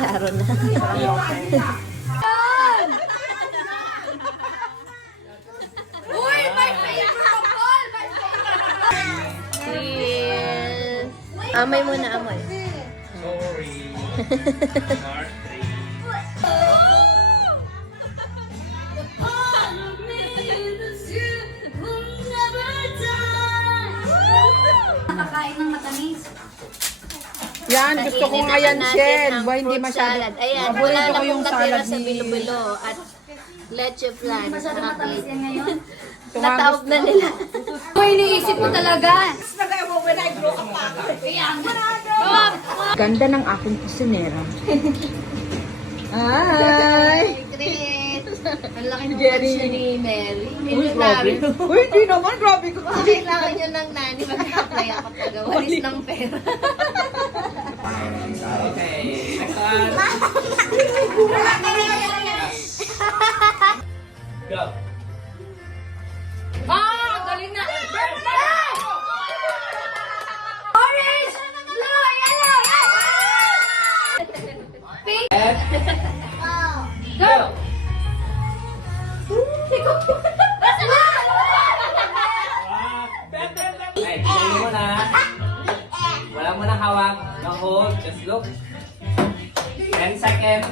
Sharon na. Uy, my favorite of all! My Cheers! Amoy muna, amoy. Sorry. Nakakain ng matamis. Yan, gusto ko nga yan, Shen. Ba, hindi masyado. Ayan, Paborito wala na ko yung pong natira salad sa ni- bilo-bilo at leche flan. Masyado matamis yan ngayon. Nataob na nila. Uy, iniisip mo talaga. Ganda ng aking kusinera. Ay! Chris! Ang laki ng Jerry. kotse ni Mary. Uy, grabe. Uy, hindi naman. Grabe ko. Kailangan nyo ng nani mag-apply ako pag-awalis ng pera. Okay, next one. Go. Ah, galing na. Orange! Blue! Yellow! Pink! Go. Hey, tignan mo na. Wala mo na hawak. No hold. Just look. 10 seconds.